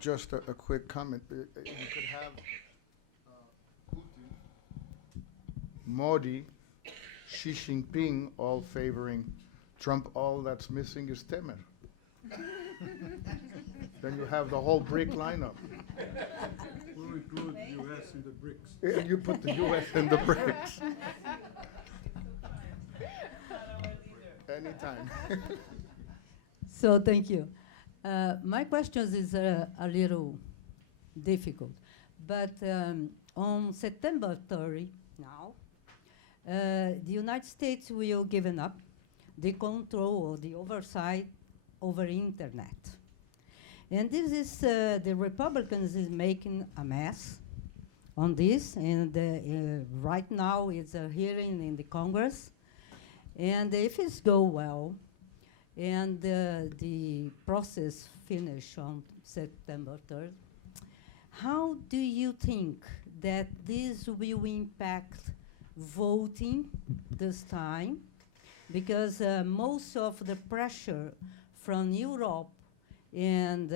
Just a quick comment. You could have Putin, Modi, Xi Jinping all favoring Trump. All that's missing is Temer. Then you have the whole BRIC lineup. We'll include U.S. in the BRICS. Yeah, you put the U.S. in the BRICS. Anytime. So thank you. My questions is a little difficult, but on September 30 now, the United States will given up the control or the oversight over internet. And this is, the Republicans is making a mess on this, and right now it's a hearing in the Congress. And if it's go well, and the process finish on September 3rd, how do you think that this will impact voting this time? Because most of the pressure from Europe and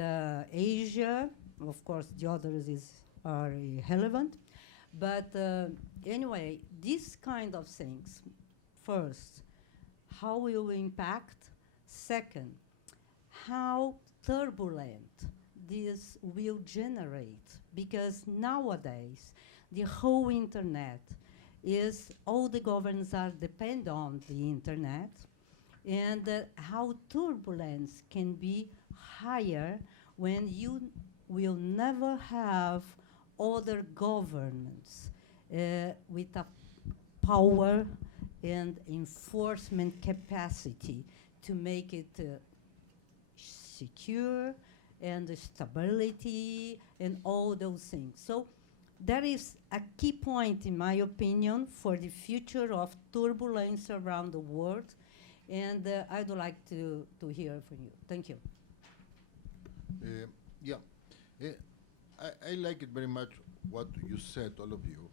Asia, of course the others are irrelevant, but anyway, these kind of things, first, how will impact? Second, how turbulent this will generate, because nowadays the whole internet is, all the governments are depend on the internet, and how turbulence can be higher when you will never have other governments with a power and enforcement capacity to make it secure and stability and all those things. So that is a key point, in my opinion, for the future of turbulence around the world. And I'd like to hear from you. Thank you. Yeah, I like it very much what you said, all of you.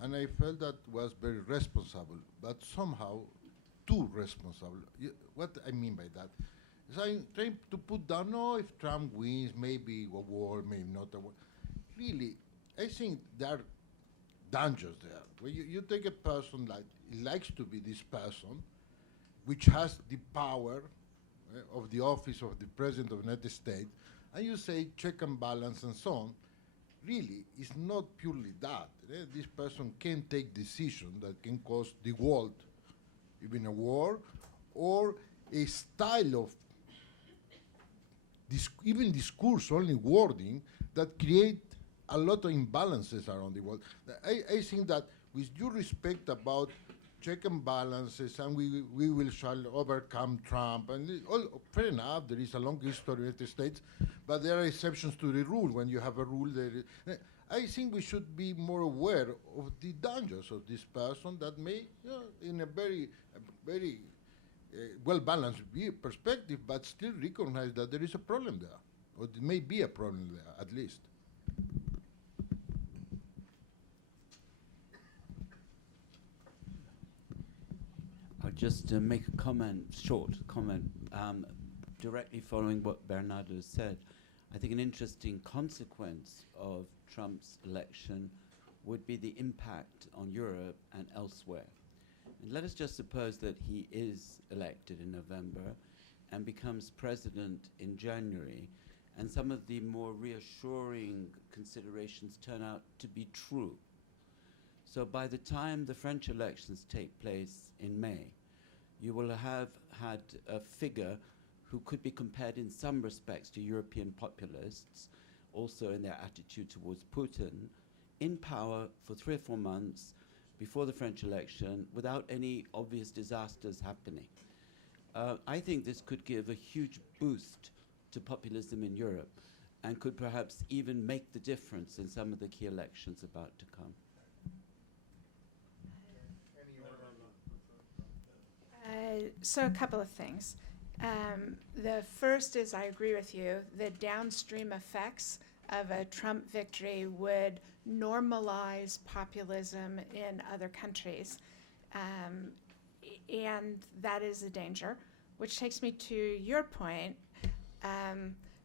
And I felt that was very responsible, but somehow too responsible. What I mean by that is I'm trying to put down, no, if Trump wins, maybe a war, maybe not a war. Really, I think there are dangers there. When you take a person like, likes to be this person, which has the power of the office of the President of the United States, and you say check and balance and so on, really, it's not purely that. This person can take decisions that can cause the world even a war, or a style of even discourse, only wording, that create a lot of imbalances around the world. I think that with due respect about check and balances, and we shall overcome Trump, and fair enough, there is a long history in the United States, but there are exceptions to the rule. When you have a rule, I think we should be more aware of the dangers of this person that may, in a very well-balanced perspective, but still recognize that there is a problem there, or there may be a problem there, at least. I'll just make a comment, short comment, directly following what Bernardo said. I think an interesting consequence of Trump's election would be the impact on Europe and elsewhere. And let us just suppose that he is elected in November and becomes president in January, and some of the more reassuring considerations turn out to be true. So by the time the French elections take place in May, you will have had a figure who could be compared in some respects to European populists, also in their attitude towards Putin, in power for 3 or 4 months before the French election without any obvious disasters happening. I think this could give a huge boost to populism in Europe and could perhaps even make the difference in some of the key elections about to come. So a couple of things. The first is, I agree with you, the downstream effects of a Trump victory would normalize populism in other countries. And that is a danger, which takes me to your point.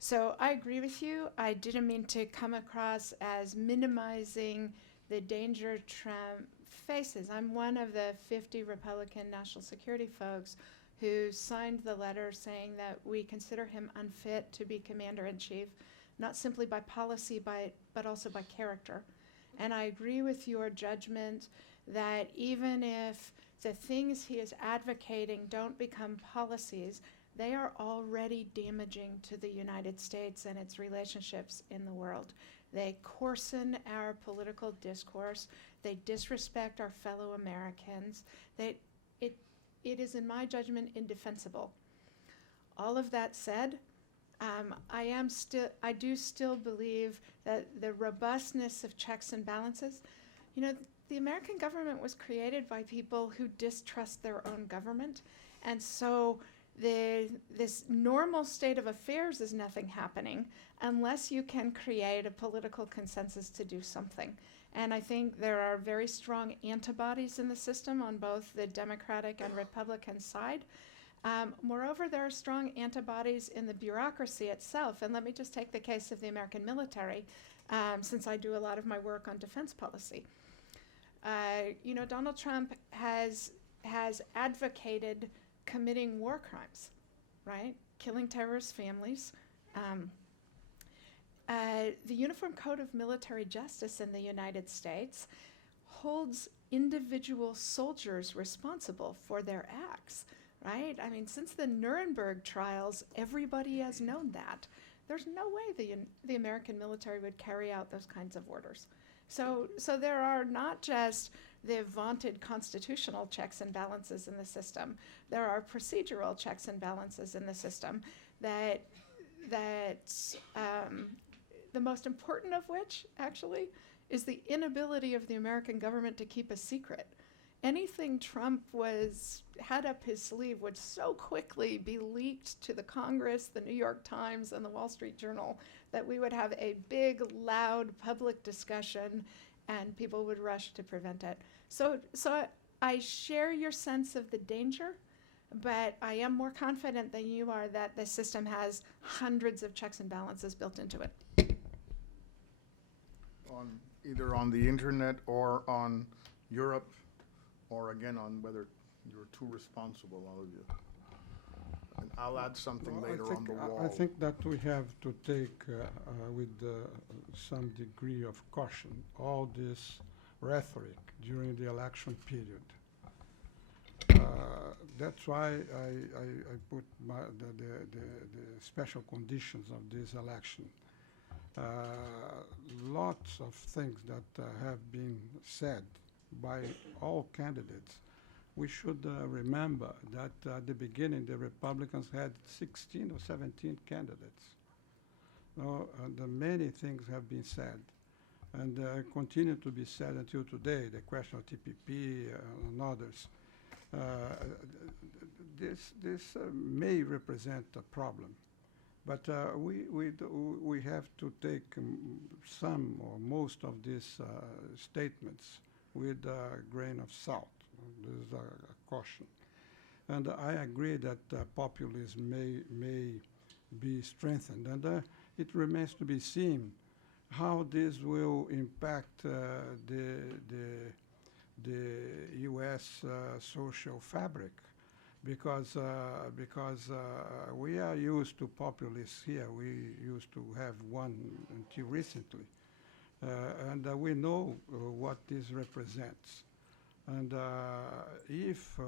So I agree with you. I didn't mean to come across as minimizing the danger Trump faces. I'm one of the 50 Republican national security folks who signed the letter saying that we consider him unfit to be commander-in-chief, not simply by policy, but also by character. And I agree with your judgment that even if the things he is advocating don't become policies, they are already damaging to the United States and its relationships in the world. They coarsen our political discourse. They disrespect our fellow Americans. It is, in my judgment, indefensible. All of that said, I do still believe that the robustness of checks and balances, the American government was created by people who distrust their own government. And so this normal state of affairs is nothing happening unless you can create a political consensus to do something. And I think there are very strong antibodies in the system on both the Democratic and Republican side. Moreover, there are strong antibodies in the bureaucracy itself. And let me just take the case of the American military, since I do a lot of my work on defense policy. Donald Trump has advocated committing war crimes, right? Killing terrorist families. The Uniform Code of Military Justice in the United States holds individual soldiers responsible for their acts, right? I mean, since the Nuremberg trials, everybody has known that. There's no way the American military would carry out those kinds of orders. So there are not just the vaunted constitutional checks and balances in the system. There are procedural checks and balances in the system that the most important of which, actually, is the inability of the American government to keep a secret. Anything Trump had up his sleeve would so quickly be leaked to the Congress, the New York Times, and the Wall Street Journal that we would have a big, loud public discussion and people would rush to prevent it. So I share your sense of the danger, but I am more confident than you are that the system has hundreds of checks and balances built into it. Either on the internet or on Europe, or again on whether you're too responsible, all of you. And I'll add something later on the wall. I think that we have to take with some degree of caution all this rhetoric during the election period. That's why I put the special conditions of this election. Lots of things that have been said by all candidates. We should remember that at the beginning the Republicans had 16 or 17 candidates. And many things have been said and continue to be said until today, the question of TPP and others. This may represent a problem. But we have to take some or most of these statements with a grain of salt. This is a caution. And I agree that populism may be strengthened. And it remains to be seen how this will impact the U.S. Social fabric. Because we are used to populists here. We used to have one until recently. And we know what this represents. And if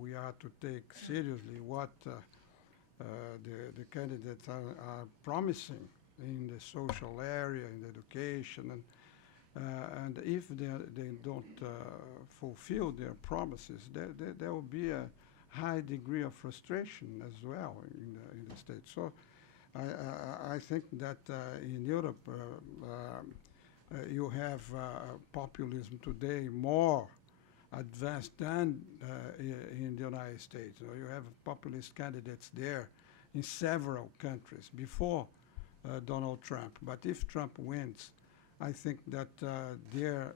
we are to take seriously what the candidates are promising in the social area, in education, and if they don't fulfill their promises, there will be a high degree of frustration as well in the States. So I think that in Europe you have populism today more advanced than in the United States. You have populist candidates there in several countries before Donald Trump. But if Trump wins, I think that their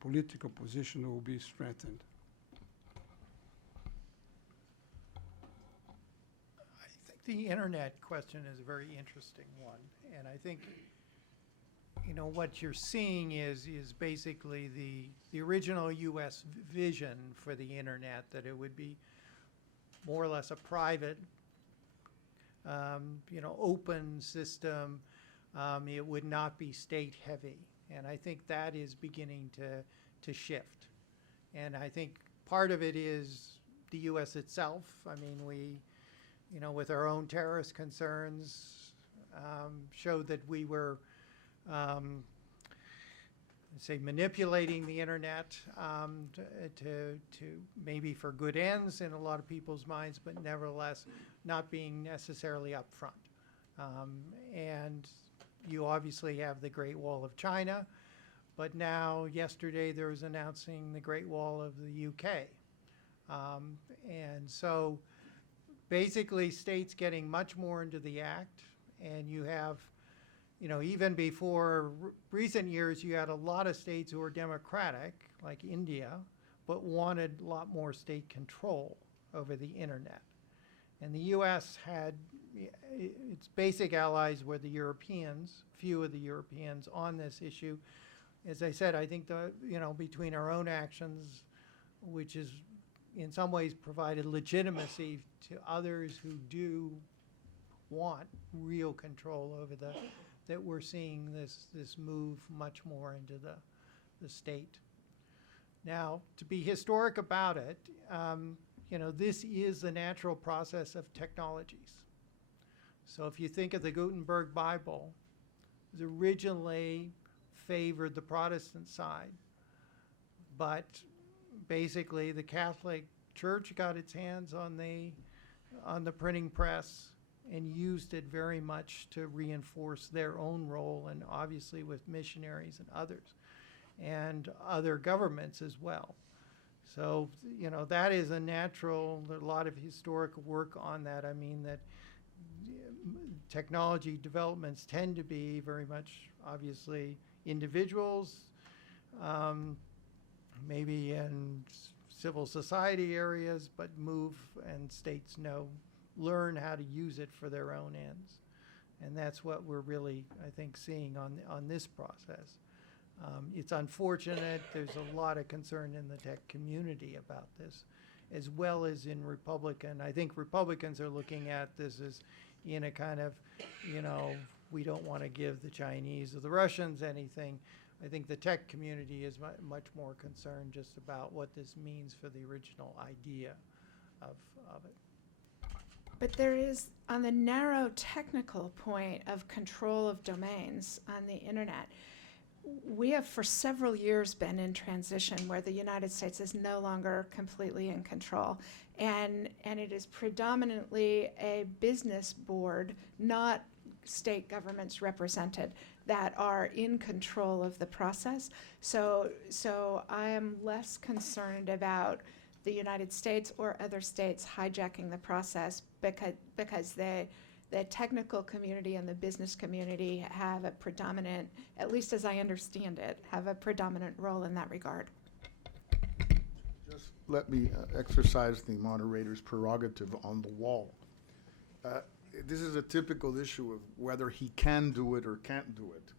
political position will be strengthened. I think the internet question is a very interesting one, and I think, you know, what you're seeing is basically the original U.S. vision for the internet, that it would be more or less a private, you know, open system. It would not be state heavy, and I think that is beginning to shift. And I think part of it is the U.S. itself. I mean, we, you know, with our own terrorist concerns, showed that we were, say, manipulating the internet to maybe for good ends in a lot of people's minds, but nevertheless not being necessarily upfront. And you obviously have the Great Wall of China, but now yesterday there was announcing the Great Wall of the UK. And so basically states getting much more into the act, and you have, you know, even before recent years, you had a lot of states who were democratic, like India, but wanted a lot more state control over the internet. And the U.S. had, its basic allies were the Europeans, few of the Europeans on this issue. As I said, I think you know, between our own actions, which is in some ways provided legitimacy to others who do want real control over that we're seeing this move much more into the state. Now, to be historic about it, you know, this is the natural process of technologies. So if you think of the Gutenberg Bible, it originally favored the Protestant side, but basically the Catholic Church got its hands on the printing press and used it very much to reinforce their own role, and obviously with missionaries and others, and other governments as well. So, you know, that is a natural, a lot of historical work on that. I mean, that technology developments tend to be very much, obviously, individuals, maybe in civil society areas, but move, and states learn how to use it for their own ends. And that's what we're really, I think, seeing on this process. It's unfortunate. There's a lot of concern in the tech community about this, as well as in Republican. I think Republicans are looking at this as in a kind of, you know, we don't want to give the Chinese or the Russians anything. I think the tech community is much more concerned just about what this means for the original idea of it. But there is, on the narrow technical point of control of domains on the internet, we have for several years been in transition where the United States is no longer completely in control. And it is predominantly a business board, not state governments represented, that are in control of the process. So I am less concerned about the United States or other states hijacking the process because the technical community and the business community have a predominant, at least as I understand it, have a predominant role in that regard. Just let me exercise the moderator's prerogative on the wall. This is a typical issue of whether he can do it or can't do it.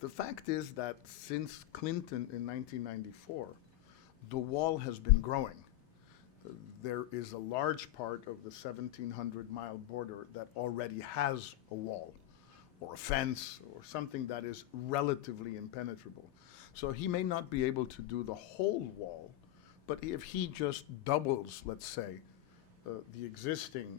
The fact is that since Clinton in 1994, the wall has been growing. There is a large part of the 1,700-mile border that already has a wall or a fence or something that is relatively impenetrable. So he may not be able to do the whole wall, but if he just doubles, let's say, the existing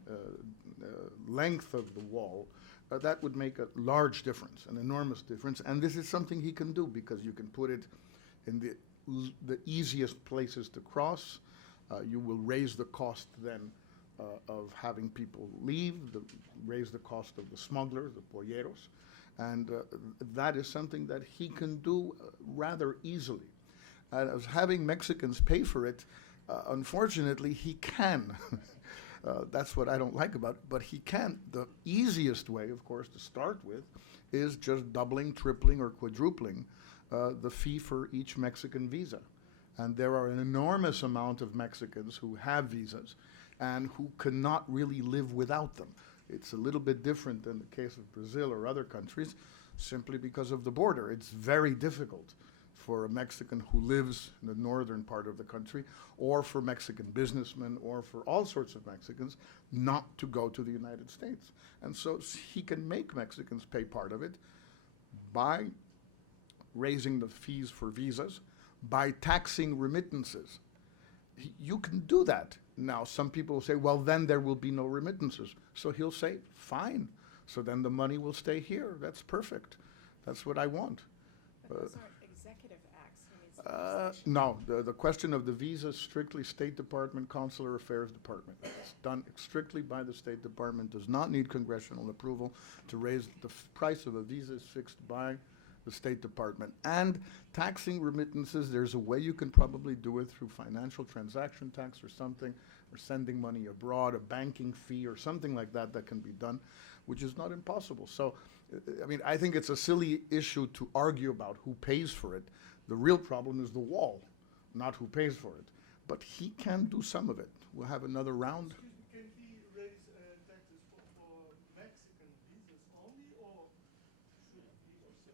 length of the wall, that would make a large difference, an enormous difference. And this is something he can do because you can put it in the easiest places to cross. You will raise the cost then of having people leave, raise the cost of the smugglers, the polleros, and that is something that he can do rather easily. As having Mexicans pay for it, unfortunately, he can. That's what I don't like about it, but he can. The easiest way, of course, to start with is just doubling, tripling, or quadrupling the fee for each Mexican visa. And there are an enormous amount of Mexicans who have visas and who cannot really live without them. It's a little bit different than the case of Brazil or other countries, simply because of the border. It's very difficult for a Mexican who lives in the northern part of the country, or for Mexican businessmen, or for all sorts of Mexicans, not to go to the United States. And so he can make Mexicans pay part of it by raising the fees for visas, by taxing remittances. You can do that. Now, some people will say, well, then there will be no remittances. So he'll say, fine. So then the money will stay here. That's perfect. That's what I want. But those aren't executive acts. He needs legislation. No, the question of the visa is strictly State Department, Consular Affairs Department. It's done strictly by the State Department, does not need congressional approval to raise the price of a visa is fixed by the State Department. And taxing remittances, there's a way you can probably do it through financial transaction tax or something, or sending money abroad, a banking fee or something like that that can be done, which is not impossible. So, I mean, I think it's a silly issue to argue about who pays for it. The real problem is the wall, not who pays for it. But he can do some of it. We'll have another round. Can he raise taxes for Mexican visas only, or should he also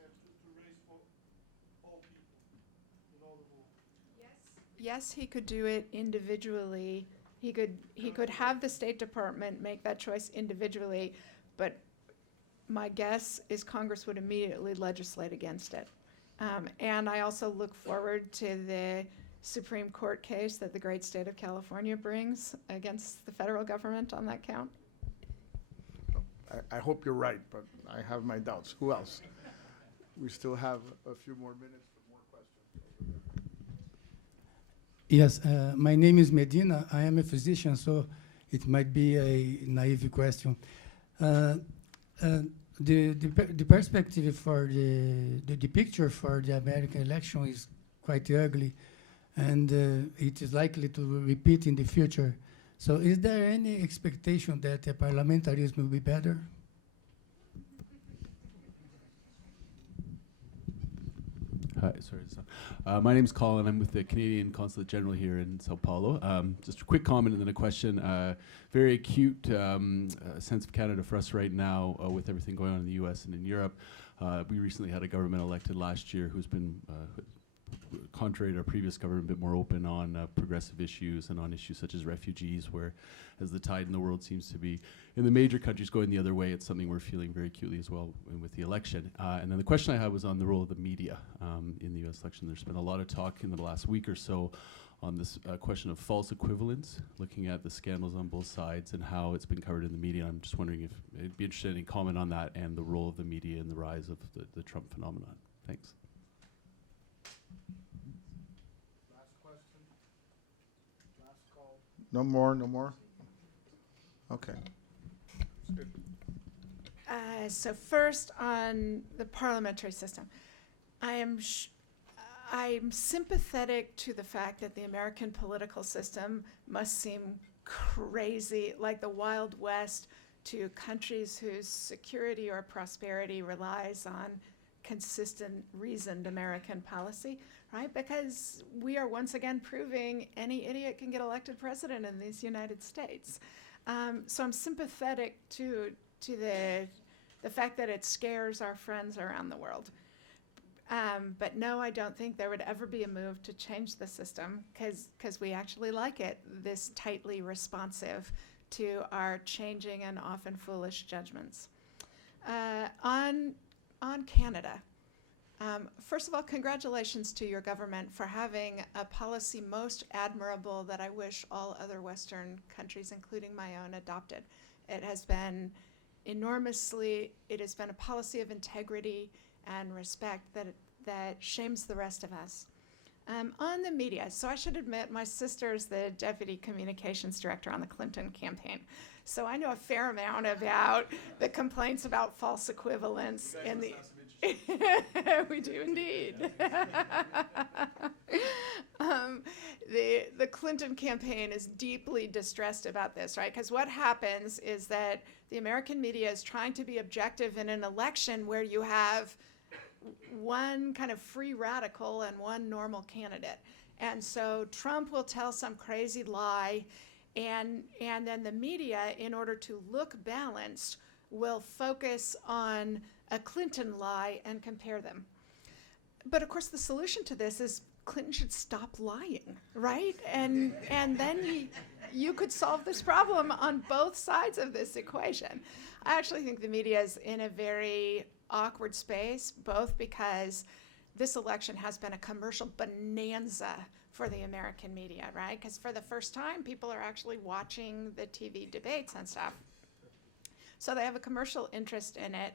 have to raise for all people in all the world? Yes, he could do it individually. He could have the State Department make that choice individually, but my guess is Congress would immediately legislate against it. And I also look forward to the Supreme Court case that the great state of California brings against the federal government on that count. I hope you're right, but I have my doubts. Who else? We still have a few more minutes for more questions. Yes, my name is Medina. I am a physician, so it might be a naive question. The perspective for the picture for the American election is quite ugly, and it is likely to repeat in the future. So is there any expectation that parliamentarism will be better? Hi, sorry. My name's Colin. I'm with the Canadian Consulate General here in Sao Paulo. Just a quick comment and then a question. Very acute sense of Canada for us right now with everything going on in the U.S. and in Europe. We recently had a government elected last year who's been, contrary to our previous government, a bit more open on progressive issues and on issues such as refugees, where as the tide in the world seems to be in the major countries going the other way, it's something we're feeling very acutely as well with the election. And then the question I had was on the role of the media in the U.S. election. There's been a lot of talk in the last week or so on this question of false equivalence, looking at the scandals on both sides and how it's been covered in the media. I'm just wondering if it'd be interested in any comment on that and the role of the media in the rise of the Trump phenomenon. Thanks. No more, no more? Okay. So first on the parliamentary system, I'm sympathetic to the fact that the American political system must seem crazy, like the Wild West, to countries whose security or prosperity relies on consistent, reasoned American policy, right? Because we are once again proving any idiot can get elected president in these United States. So I'm sympathetic to the fact that it scares our friends around the world. But no, I don't think there would ever be a move to change the system because we actually like it this tightly responsive to our changing and often foolish judgments. On Canada, first of all, congratulations to your government for having a policy most admirable that I wish all other Western countries, including my own, adopted. It has been a policy of integrity and respect that shames the rest of us. On the media, so I should admit my sister's the deputy communications director on the Clinton campaign. So I know a fair amount about the complaints about false equivalence in the... We do indeed. The Clinton campaign is deeply distressed about this, right? Because what happens is that the American media is trying to be objective in an election where you have one kind of free radical and one normal candidate. And so Trump will tell some crazy lie And then the media, in order to look balanced, will focus on a Clinton lie and compare them. But of course, the solution to this is Clinton should stop lying, right? And then you could solve this problem on both sides of this equation. I actually think the media is in a very awkward space, both because this election has been a commercial bonanza for the American media, right? Because for the first time, people are actually watching the TV debates and stuff. So they have a commercial interest in it,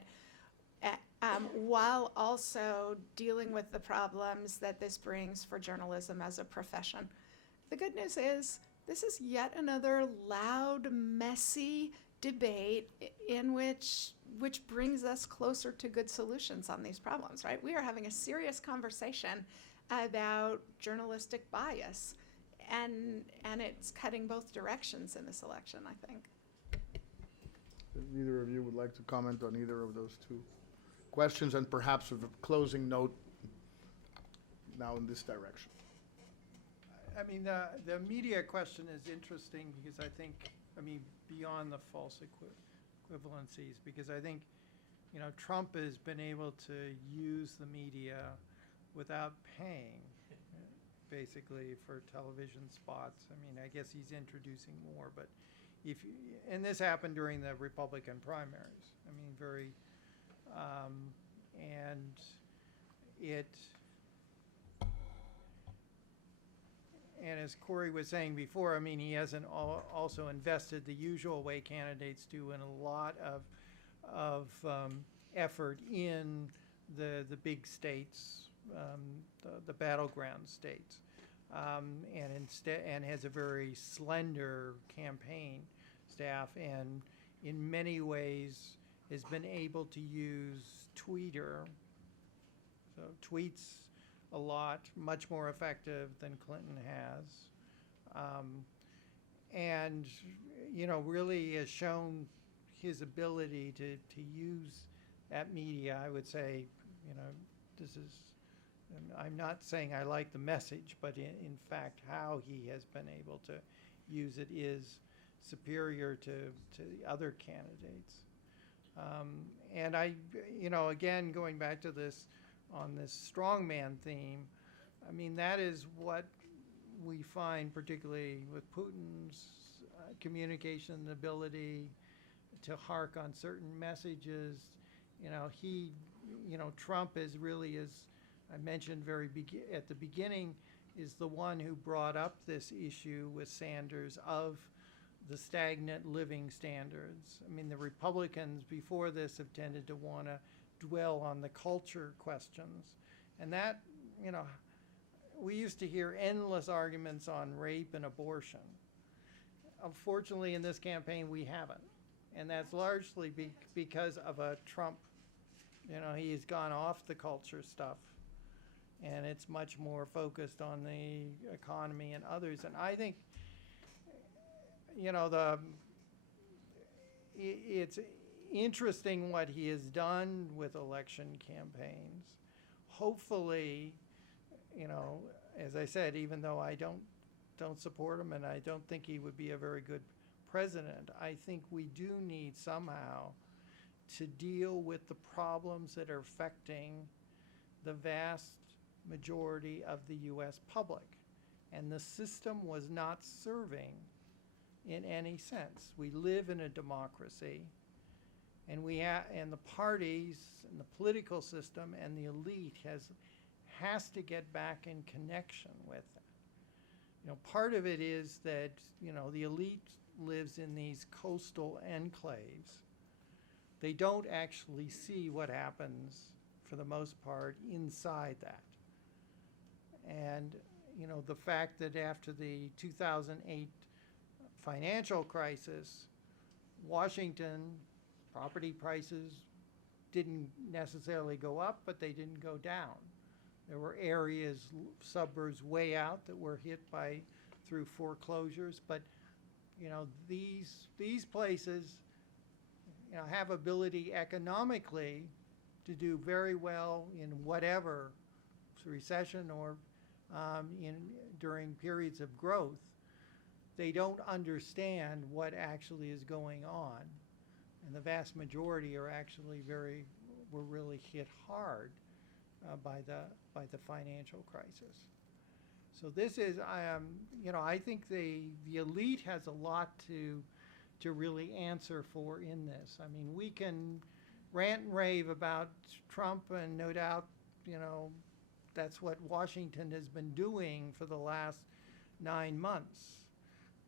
while also dealing with the problems that this brings for journalism as a profession. The good news is this is yet another loud, messy debate in which brings us closer to good solutions on these problems, right? We are having a serious conversation about journalistic bias, and it's cutting both directions in this election, I think. If either of you would like to comment on either of those two questions, and perhaps with a closing note now in this direction. I mean, the media question is interesting because I think, beyond the false equivalencies, because I think, Trump has been able to use the media without paying, basically, for television spots. I guess he's introducing more, but and this happened during the Republican primaries. And as Corey was saying before, he hasn't also invested the usual way candidates do in a lot of effort in the big states, the battleground states, and has a very slender campaign staff, and in many ways has been able to use Twitter, so tweets a lot, much more effective than Clinton has, and really has shown his ability to use that media. I would say, this is, I'm not saying I like the message, but in fact how he has been able to use it is superior to the other candidates. And again, going back to this, on this strongman theme, that is what we find particularly with Putin's communication ability to hark on certain messages. Trump is really, as I mentioned at the beginning, is the one who brought up this issue with Sanders of the stagnant living standards. The Republicans before this have tended to want to dwell on the culture questions. And that, we used to hear endless arguments on rape and abortion. Unfortunately, in this campaign, we haven't. And that's largely because of a Trump. He's gone off the culture stuff, and it's much more focused on the economy and others. And I think, it's interesting what he has done with election campaigns. Hopefully, as I said, even though I don't support him and I don't think he would be a very good president, I think we do need somehow to deal with the problems that are affecting the vast majority of the U.S. public. And the system was not serving in any sense. We live in a democracy, and and the parties and the political system and the elite has to get back in connection with it. Part of it is that the elite lives in these coastal enclaves. They don't actually see what happens, for the most part, inside that. And the fact that after the 2008 financial crisis, Washington property prices didn't necessarily go up, but they didn't go down. There were areas, suburbs way out, that were hit through foreclosures, but these places have ability economically to do very well in whatever recession or during periods of growth. they don't understand what actually is going on. And the vast majority are actually were really hit hard by the financial crisis. So this is, I think the elite has a lot to really answer for in this. I mean, we can rant and rave about Trump, and no doubt, that's what Washington has been doing for the last 9 months.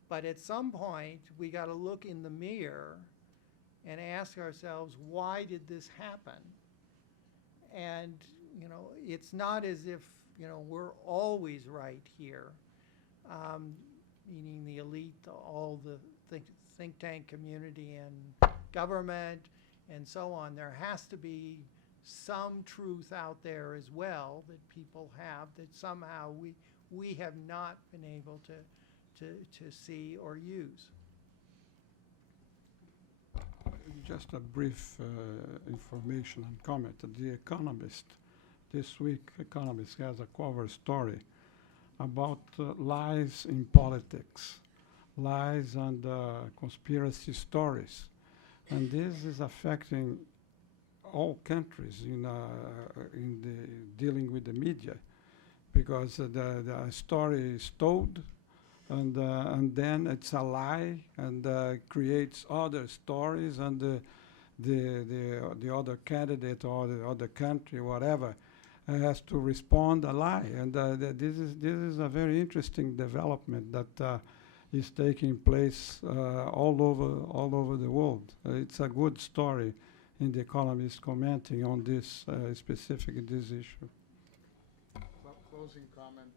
But at some point, we got to look in the mirror and ask ourselves, why did this happen? And, it's not as if, we're always right here, meaning the elite, all the think tank community and government and so on. There has to be some truth out there as well that people have, that somehow we have not been able to see or use. Just a brief information and comment. The Economist, this week, Economist has a cover story about lies in politics, lies and conspiracy stories. And this is affecting all countries in dealing with the media, because the story is told, and then it's a lie, and creates other stories, and the other candidate or the other country, whatever, has to respond a lie. And this is a very interesting development that is taking place all over the world. It's a good story in The Economist commenting on this this issue. Closing comment.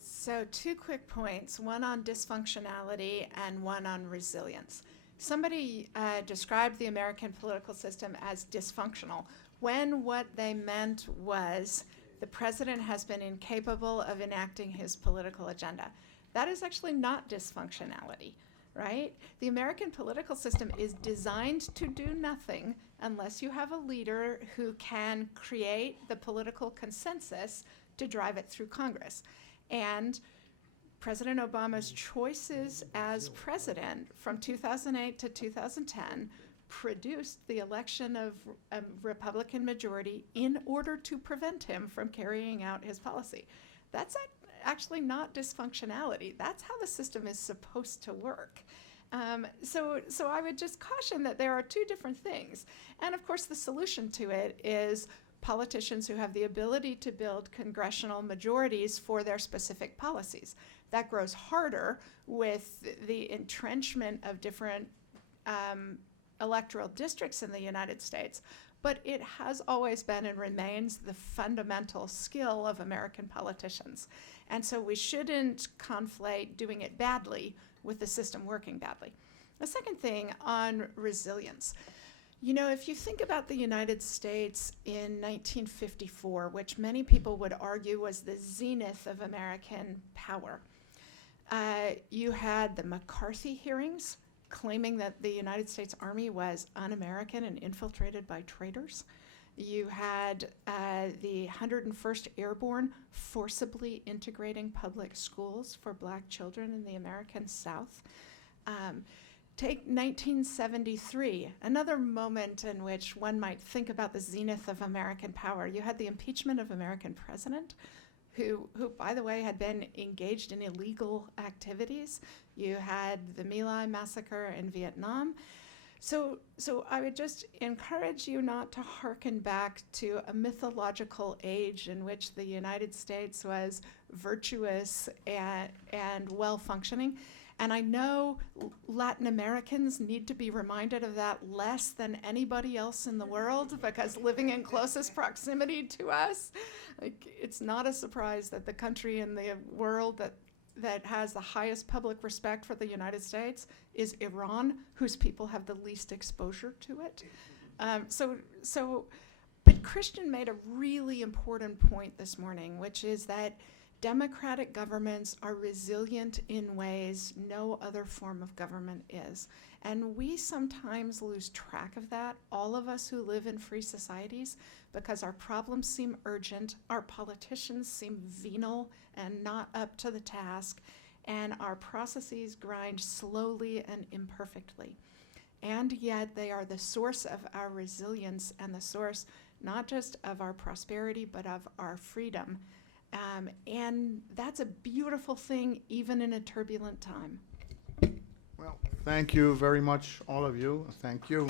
So 2 quick points, one on dysfunctionality and one on resilience. Somebody described the American political system as dysfunctional, when what they meant was the president has been incapable of enacting his political agenda. That is actually not dysfunctionality, right? The American political system is designed to do nothing unless you have a leader who can create the political consensus to drive it through Congress. And President Obama's choices as president from 2008 to 2010 produced the election of a Republican majority in order to prevent him from carrying out his policy. That's actually not dysfunctionality. That's how the system is supposed to work. So I would just caution that there are 2 different things. And of course, the solution to it is politicians who have the ability to build congressional majorities for their specific policies. That grows harder with the entrenchment of different electoral districts in the United States, but it has always been and remains the fundamental skill of American politicians. And so we shouldn't conflate doing it badly with the system working badly. The second thing on resilience. If you think about the United States in 1954, which many people would argue was the zenith of American power, you had the McCarthy hearings claiming that the United States Army was un-American and infiltrated by traitors. You had the 101st Airborne forcibly integrating public schools for Black children in the American South. Take 1973, another moment in which one might think about the zenith of American power. You had the impeachment of American president, who, by the way, had been engaged in illegal activities. You had the My Lai massacre in Vietnam. So I would just encourage you not to hearken back to a mythological age in which the United States was virtuous and well-functioning. And I know Latin Americans need to be reminded of that less than anybody else in the world, because living in closest proximity to us, it's not a surprise that the country in the world that has the highest public respect for the United States is Iran, whose people have the least exposure to it. But Christian made a really important point this morning, which is that democratic governments are resilient in ways no other form of government is. And we sometimes lose track of that, all of us who live in free societies, because our problems seem urgent, our politicians seem venal and not up to the task, and our processes grind slowly and imperfectly. And yet they are the source of our resilience and the source not just of our prosperity, but of our freedom. And that's a beautiful thing, even in a turbulent time. Well, thank you very much, all of you. Thank you.